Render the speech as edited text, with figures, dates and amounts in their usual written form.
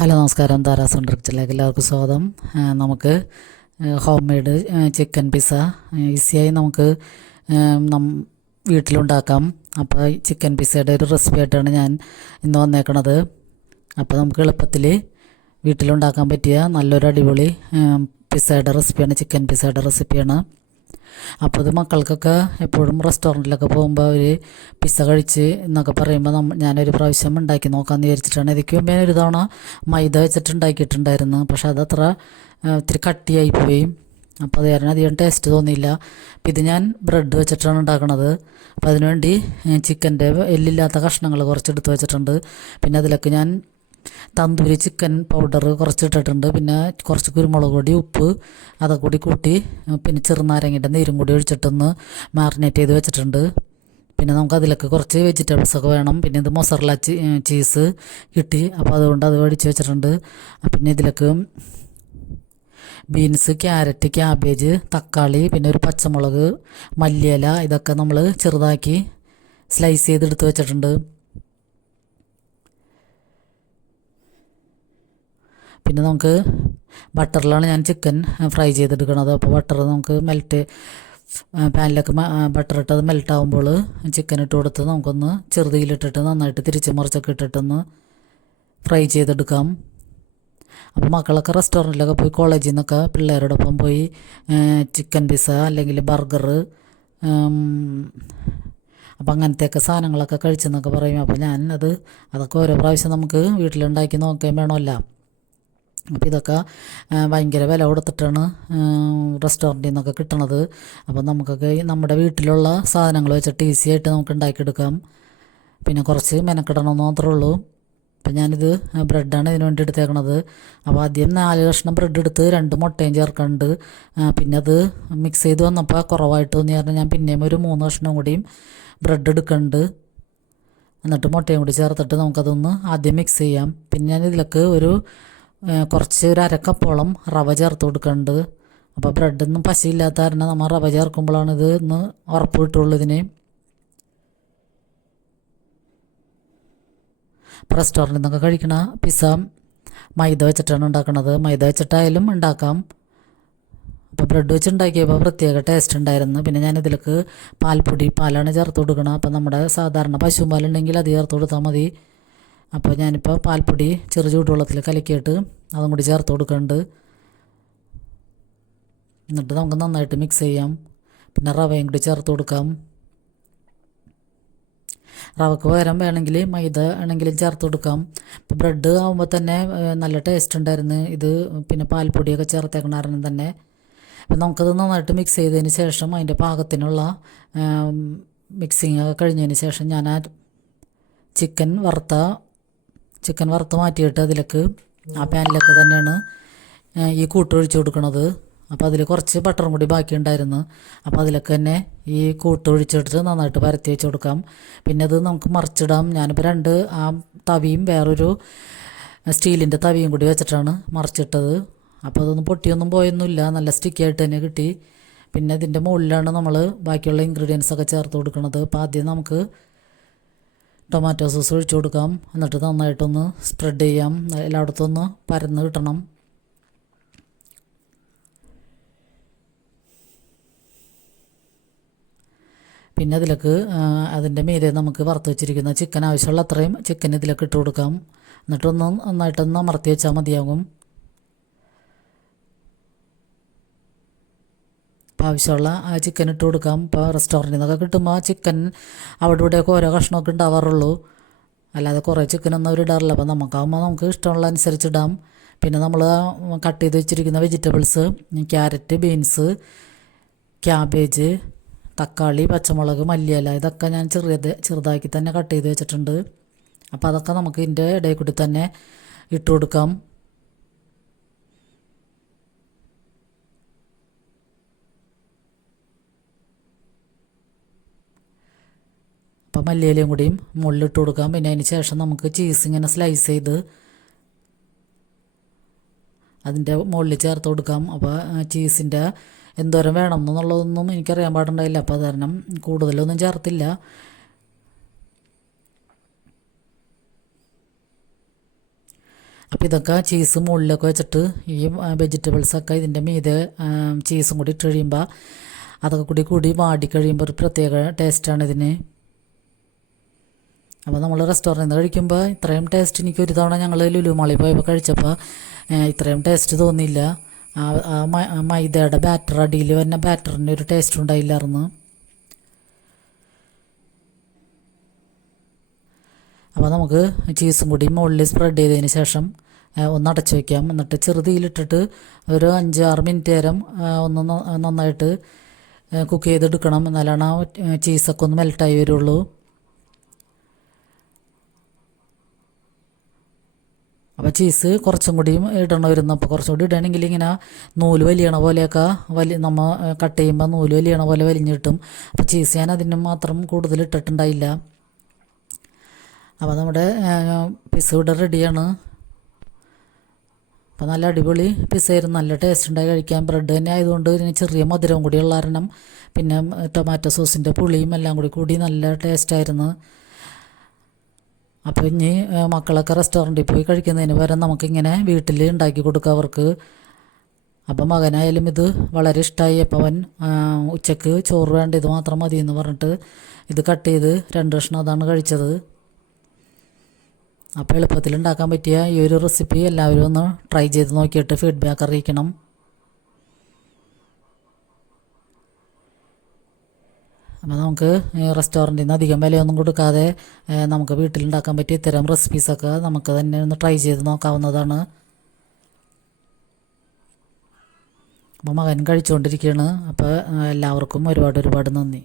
Hello നമസ്കാരം, Tara's കിച്ചണിലേക്ക് എല്ലാവർക്കും സ്വാഗതം. നമുക്ക് ഹോം മെയ്ഡ് ചിക്കൻ പിസ്സ ഈസിയായി നമുക്ക് വീട്ടിലുണ്ടാക്കാം. അപ്പോൾ ചിക്കൻ പിസ്സയുടെ ഒരു റെസിപ്പി ആയിട്ടാണ് ഞാൻ ഇന്ന് വന്നേക്കണത്. അപ്പോൾ നമുക്ക് എളുപ്പത്തിൽ വീട്ടിലുണ്ടാക്കാൻ പറ്റിയ നല്ലൊരു അടിപൊളി പിസ്സയുടെ റെസിപ്പിയാണ്, ചിക്കൻ പിസ്സയുടെ റെസിപ്പിയാണ്. അപ്പോൾ ഇത് മക്കൾക്കൊക്കെ എപ്പോഴും റെസ്റ്റോറൻറ്റിലൊക്കെ പോകുമ്പോൾ അവർ പിസ്സ കഴിച്ച് എന്നൊക്കെ പറയുമ്പോൾ ഞാനൊരു പ്രാവശ്യം ഉണ്ടാക്കി നോക്കാമെന്ന് വിചാരിച്ചിട്ടാണ്. ഇതിക്ക് മുമ്പേ ഒരു തവണ മൈദ വെച്ചിട്ട് ഉണ്ടാക്കിയിട്ടുണ്ടായിരുന്നു. പക്ഷെ അതത്ര ഇത്തിരി കട്ടിയായി പോയി. അപ്പോൾ അത് കാരണം അധികം ടേസ്റ്റ് തോന്നിയില്ല. അപ്പോൾ ഇത് ഞാൻ ബ്രെഡ് വെച്ചിട്ടാണ് ഉണ്ടാക്കണത്. അപ്പോൾ അതിനുവേണ്ടി ചിക്കൻ്റെ എല്ലില്ലാത്ത കഷ്ണങ്ങൾ കുറച്ചെടുത്ത് വെച്ചിട്ടുണ്ട്. പിന്നെ അതിലേക്ക് ഞാൻ തന്തൂരി ചിക്കൻ പൗഡർ കുറച്ചിട്ടിട്ടുണ്ട്. പിന്നെ കുറച്ച് കുരുമുളക് പൊടി, ഉപ്പ് അതൊക്കെ കൂടി കൂട്ടി, പിന്നെ ചെറുനാരങ്ങയുടെ നീരും കൂടി ഒഴിച്ചിട്ടൊന്ന് മാറിനേറ്റ് ചെയ്ത് വെച്ചിട്ടുണ്ട്. പിന്നെ നമുക്ക് അതിലേക്ക് കുറച്ച് വെജിറ്റബിൾസൊക്കെ വേണം. പിന്നെ ഇത് മൊസറല്ല ചീസ് കിട്ടി, അപ്പോൾ അതുകൊണ്ട് അത് മേടിച്ച് വെച്ചിട്ടുണ്ട്. പിന്നെ ഇതിലേക്ക് ബീൻസ്, ക്യാരറ്റ്, ക്യാബേജ്, തക്കാളി, പിന്നെ ഒരു പച്ചമുളക്, മല്ലിയില ഇതൊക്കെ നമ്മൾ ചെറുതാക്കി സ്ലൈസ് ചെയ്തെടുത്ത് വെച്ചിട്ടുണ്ട്. പിന്നെ നമുക്ക് ബട്ടറിലാണ് ഞാൻ ചിക്കൻ ഫ്രൈ ചെയ്തെടുക്കുന്നത്. അപ്പോൾ ബട്ടർ നമുക്ക് പാനിലേക്ക് ബട്ടർ ഇട്ടത് മെൽട്ടാകുമ്പോൾ ചിക്കൻ ഇട്ട് കൊടുത്ത് നമുക്കൊന്ന് ചെറുതീയിലിട്ടിട്ട് നന്നായിട്ട് തിരിച്ച് മറിച്ചൊക്കെ ഇട്ടിട്ടൊന്ന് ഫ്രൈ ചെയ്തെടുക്കാം. അപ്പോൾ മക്കളൊക്കെ റെസ്റ്റോറൻറ്റിലൊക്കെ പോയി, കോളേജിൽ നിന്നൊക്കെ പിള്ളേരോടൊപ്പം പോയി ചിക്കൻ പിസ്സ അല്ലെങ്കിൽ ബർഗർ അപ്പോൾ അങ്ങനത്തെയൊക്കെ സാധനങ്ങളൊക്കെ കഴിച്ചെന്നൊക്കെ പറയും. അപ്പോൾ അതൊക്കെ ഓരോ പ്രാവശ്യം നമുക്ക് വീട്ടിലുണ്ടാക്കി നോക്കുകയും വേണമല്ല. അപ്പോൾ ഇതൊക്കെ ഭയങ്കര വില കൊടുത്തിട്ടാണ് റെസ്റ്റോറൻറ്റിൽ നിന്നൊക്കെ കിട്ടണത്. അപ്പോൾ നമുക്കൊക്കെ നമ്മുടെ വീട്ടിലുള്ള സാധനങ്ങൾ വെച്ചിട്ട് ഈസി ആയിട്ട് നമുക്ക് ഉണ്ടാക്കിയെടുക്കാം. പിന്നെ കുറച്ച് മെനക്കെടണമെന്ന് മാത്രമേ ഉള്ളൂ. അപ്പോൾ ഞാനിത് ബ്രെഡാണ് ഇതിനു വേണ്ടി എടുത്തേക്കണത്. അപ്പോൾ ആദ്യം 4 കഷ്ണം ബ്രെഡ് എടുത്ത് 2 മുട്ടയും ചേർക്കുന്നുണ്ട്. പിന്നെ അത് മിക്സ് ചെയ്ത് വന്നപ്പോൾ കുറവായിട്ട് തോന്നി കാരണം ഞാൻ പിന്നെയും ഒരു 3 കഷ്ണം കൂടിയും ബ്രെഡ് എടുക്കുന്നുണ്ട്. എന്നിട്ട് മുട്ടയും കൂടി ചേർത്തിട്ട് നമുക്കതൊന്ന് ആദ്യം മിക്സ് ചെയ്യാം. പിന്നെ ഞാൻ ഇതിലേക്ക് ഒരു അരക്കപ്പോളം റവ ചേർത്ത് കൊടുക്കുന്നുണ്ട്. അപ്പോൾ ബ്രെഡൊന്നും പശയില്ലാത്ത കാരണം നമ്മൾ റവ ചേർക്കുമ്പോഴാണ് ഇത് ഒന്ന് ഉറപ്പ് കിട്ടുള്ളൂ ഇതിന്. ഇപ്പോൾ റെസ്റ്റോറൻറ്റിൽ നിന്നൊക്കെ കഴിക്കണ പിസ്സ മൈദ വെച്ചിട്ടാണ് ഉണ്ടാക്കുന്നത്. മൈദ വെച്ചിട്ടായാലും ഉണ്ടാക്കാം. അപ്പോൾ ബ്രെഡ് വെച്ച് ഉണ്ടാക്കിയപ്പോൾ പ്രത്യേക ടേസ്റ്റ് ഉണ്ടായിരുന്നു. പിന്നെ ഞാനിതിലേക്ക് പാലാണ് ചേർത്ത് കൊടുക്കണം. അപ്പോൾ നമ്മുടെ സാധാരണ പശുപാലുണ്ടെങ്കിൽ അത് ചേർത്ത് കൊടുത്താൽ മതി. അപ്പോൾ ഞാനിപ്പോൾ പാൽപ്പൊടി ചെറു ചൂടുവെള്ളത്തിൽ കലക്കിയിട്ട് അതും കൂടി ചേർത്ത് കൊടുക്കുന്നുണ്ട്. എന്നിട്ട് നമുക്ക് നന്നായിട്ട് മിക്സ് ചെയ്യാം. പിന്നെ റവയും കൂടി ചേർത്ത് കൊടുക്കാം. റവക്ക് പകരം വേണമെങ്കിൽ മൈദ ആണെങ്കിലും ചേർത്ത് കൊടുക്കാം. ഇപ്പോൾ ബ്രെഡ് ആകുമ്പോൾ തന്നെ നല്ല ടേസ്റ്റ് ഉണ്ടായിരുന്നു. ഇത് പിന്നെ പാൽപ്പൊടിയൊക്കെ ചേർത്തേക്കണ കാരണം തന്നെ. അപ്പം നമുക്കത് നന്നായിട്ട് മിക്സ് ചെയ്തതിന് ശേഷം അതിൻ്റെ പാകത്തിനുള്ള മിക്സിങ് ഒക്കെ കഴിഞ്ഞതിന് ശേഷം ഞാൻ ആ ചിക്കൻ വറുത്ത് മാറ്റിയിട്ട് അതിലേക്ക് ആ പാനിലൊക്കെ തന്നെയാണ് ഈ കൂട്ട് ഒഴിച്ച് കൊടുക്കുന്നത്. അപ്പോൾ അതിൽ കുറച്ച് ബട്ടറും കൂടി ബാക്കിയുണ്ടായിരുന്നു. അപ്പോൾ അതിലൊക്കെ തന്നെ ഈ കൂട്ട് ഒഴിച്ചിട്ട് നന്നായിട്ട് പരത്തി വെച്ച് കൊടുക്കാം. പിന്നെ അത് നമുക്ക് മറിച്ചിടാം. ഞാനിപ്പോൾ 2 ആ തവിയും വേറൊരു സ്റ്റീലിൻ്റെ തവിയും കൂടി വെച്ചിട്ടാണ് മറിച്ചിട്ടത്. അപ്പോൾ അതൊന്നും പൊട്ടിയൊന്നും പോയൊന്നുമില്ല, നല്ല സ്റ്റിക്കി ആയിട്ട് തന്നെ കിട്ടി. പിന്നെ ഇതിൻ്റെ മുകളിലാണ് നമ്മൾ ബാക്കിയുള്ള ഇൻഗ്രീഡിയൻസൊക്കെ ചേർത്ത് കൊടുക്കുന്നത്. അപ്പോൾ ആദ്യം നമുക്ക് ടൊമാറ്റോ സോസ് ഒഴിച്ചു കൊടുക്കാം. എന്നിട്ട് നന്നായിട്ടൊന്ന് സ്പ്രെഡ് ചെയ്യാം. എല്ലായിടത്തും ഒന്ന് പരന്ന് കിട്ടണം. പിന്നെ അതിലേക്ക് അതിൻ്റെ മീതെ നമുക്ക് വറുത്ത് വെച്ചിരിക്കുന്ന ചിക്കൻ ആവശ്യമുള്ള അത്രയും ചിക്കൻ ഇതിലേക്ക് ഇട്ട് കൊടുക്കാം. എന്നിട്ടൊന്ന് നന്നായിട്ടൊന്ന് അമർത്തി വെച്ചാൽ മതിയാകും. അപ്പോൾ ആവശ്യമുള്ള ആ ചിക്കൻ ഇട്ട് കൊടുക്കാം. ഇപ്പോൾ റെസ്റ്റോറൻറ്റിൽ നിന്നൊക്കെ കിട്ടുമ്പോൾ ചിക്കൻ അവിടെ ഇവിടെയൊക്കെ ഓരോ കഷ്ണമൊക്കെ ഉണ്ടാവാറുള്ളൂ, അല്ലാതെ കുറേ ചിക്കനൊന്നും അവർ ഇടാറില്ല. അപ്പോൾ നമുക്കാകുമ്പോൾ നമുക്ക് ഇഷ്ടമുള്ള അനുസരിച്ച് ഇടാം. പിന്നെ നമ്മൾ കട്ട് ചെയ്ത് വെച്ചിരിക്കുന്ന വെജിറ്റബിൾസ്, ക്യാരറ്റ്, ബീൻസ്, ക്യാബേജ്, തക്കാളി, പച്ചമുളക്, മല്ലിയില ഇതൊക്കെ ഞാൻ ചെറുതാക്കി തന്നെ കട്ട് ചെയ്ത് വെച്ചിട്ടുണ്ട്. അപ്പോൾ അതൊക്കെ നമുക്ക് ഇതിൻ്റെ ഇടയിൽ കൂടി തന്നെ ഇട്ട് കൊടുക്കാം. അപ്പോൾ മല്ലിയിലയും കൂടിയും മുകളിലിട്ട് കൊടുക്കാം. പിന്നെ അതിന് ശേഷം നമുക്ക് ചീസ് ഇങ്ങനെ സ്ലൈസ് ചെയ്ത് അതിൻ്റെ മുകളിൽ ചേർത്ത് കൊടുക്കാം. അപ്പോൾ ചീസിൻ്റെ എന്തോരം വേണം എന്നുള്ളതൊന്നും എനിക്കറിയാൻ പാടുണ്ടായില്ല. അപ്പോൾ അത് കാരണം കൂടുതലൊന്നും ചേർത്തില്ല. അപ്പോൾ ഇതൊക്കെ ചീസ് മുകളിലൊക്കെ വെച്ചിട്ട് ഈ വെജിറ്റബിൾസൊക്കെ ഇതിൻ്റെ മീതെ ചീസും കൂടി ഇട്ട് കഴിയുമ്പോൾ അതൊക്കെ കൂടി വാടി കഴിയുമ്പോൾ ഒരു പ്രത്യേക ടേസ്റ്റാണ് ഇതിന്. അപ്പോൾ നമ്മൾ റെസ്റ്റോറൻറ്റിൽ നിന്ന് കഴിക്കുമ്പോൾ ഇത്രയും ടേസ്റ്റ് എനിക്ക് ഒരു തവണ ഞങ്ങൾ ലുലു മാളിൽ പോയപ്പോൾ കഴിച്ചപ്പോൾ ഇത്രയും ടേസ്റ്റ് തോന്നിയില്ല. മൈദയുടെ ബാറ്റർ അടിയിൽ വന്ന ബാറ്ററിൻ്റെ ഒരു ടേസ്റ്റ് ഉണ്ടായില്ലായിരുന്നു. അപ്പോൾ നമുക്ക് ചീസും കൂടി മുകളിൽ സ്പ്രെഡ് ചെയ്തതിന് ശേഷം ഒന്ന് അടച്ചു വയ്ക്കാം. എന്നിട്ട് ചെറുതീയിലിട്ടിട്ട് ഒരു 5-6 മിനിറ്റ് നേരം ഒന്ന് നന്നായിട്ട് കുക്ക് ചെയ്തെടുക്കണം. എന്നാലാണ് ആ ചീസൊക്കെ ഒന്ന് മെൽട്ടായി വരുള്ളൂ. അപ്പോൾ ചീസ് കുറച്ചും കൂടിയും ഇടണമായിരുന്നു. അപ്പോൾ കുറച്ചും കൂടി ഇടണമെങ്കിൽ ഇങ്ങനെ നൂല് വലിയണ പോലെയൊക്കെ നമ്മൾ കട്ട് ചെയ്യുമ്പോൾ നൂല് വലിയണ പോലെ വലിഞ്ഞ് കിട്ടും. അപ്പോൾ ചീസ് ഞാൻ അതിന് മാത്രം കൂടുതൽ ഇട്ടിട്ടുണ്ടായില്ല. അപ്പോൾ നമ്മുടെ പിസ്സ ഇവിടെ റെഡിയാണ്. അപ്പോൾ നല്ല അടിപൊളി പിസ്സയായിരുന്നു, നല്ല ടേസ്റ്റ് ഉണ്ടായി കഴിക്കാൻ. ബ്രെഡ് തന്നെ ആയതുകൊണ്ട് ഇതിന് ചെറിയ മധുരം കൂടി ഉള്ള കാരണം പിന്നെ ടൊമാറ്റോ സോസിൻ്റെ പുളിയും എല്ലാം കൂടി നല്ല ടേസ്റ്റായിരുന്നു. അപ്പോൾ ഇനി മക്കളൊക്കെ റെസ്റ്റോറൻറ്റിൽ പോയി കഴിക്കുന്നതിന് പകരം നമുക്കിങ്ങനെ വീട്ടിൽ ഉണ്ടാക്കി കൊടുക്കുക അവർക്ക്. അപ്പം മകനായാലും ഇത് വളരെ ഇഷ്ടമായി. അപ്പോൾ അവൻ ഉച്ചക്ക് ചോറ് വേണ്ട ഇത് മാത്രം മതി എന്ന് പറഞ്ഞിട്ട് ഇത് കട്ട് ചെയ്ത് 2 കഷ്ണം അതാണ് കഴിച്ചത്. അപ്പോൾ എളുപ്പത്തിൽ ഉണ്ടാക്കാൻ പറ്റിയ ഈ ഒരു റെസിപ്പി എല്ലാവരും ഒന്ന് ട്രൈ ചെയ്ത് നോക്കിയിട്ട് ഫീഡ്ബാക്ക് അറിയിക്കണം. അപ്പോൾ നമുക്ക് റെസ്റ്റോറൻറ്റിൽ നിന്ന് അധികം വിലയൊന്നും കൊടുക്കാതെ നമുക്ക് വീട്ടിലുണ്ടാക്കാൻ പറ്റിയ ഇത്തരം റെസിപ്പീസൊക്കെ നമുക്ക് തന്നെ ഒന്ന് ട്രൈ ചെയ്ത് നോക്കാവുന്നതാണ്. അപ്പോൾ മകൻ കഴിച്ചുകൊണ്ടിരിക്കുകയാണ്. അപ്പോൾ എല്ലാവർക്കും ഒരുപാട് നന്ദി.